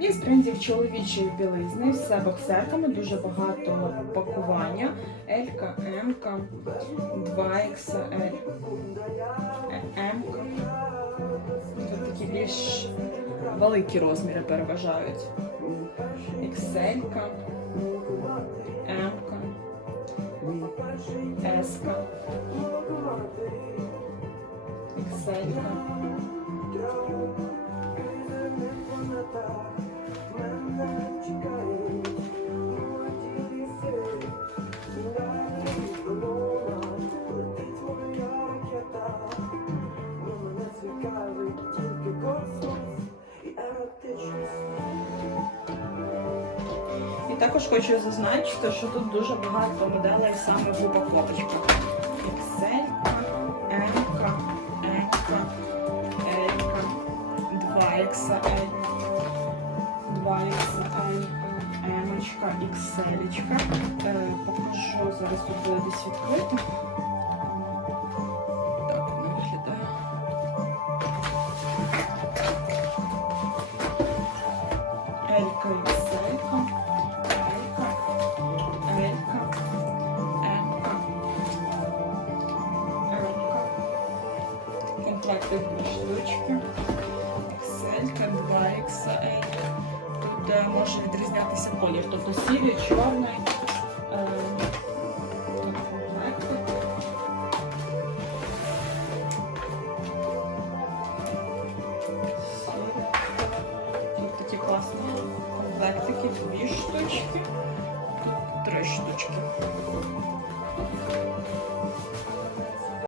Він з брендів чоловічої білизни, все боксерками, дуже багато пакування. Елька, М-ка, 2XL, М-ка. Тут такі більш великі розміри переважають. XL-ка, М-ка, S-ка, XL-ка. І також хочу зазначити, що тут дуже багато моделей саме в упаковочках. XL, M, M, L, 2XL, 2XL, M, XL. Е, Покажу, зараз тут буде десь відкрито. Елька, Ікселька, Елька, Елька, Емка, Елька. Комплекти дві штучки. Ікселька, 2 XL. Тут е, може відрізнятися колір, тобто сірий, чорний, штучки, дві штучки, тут три штучки.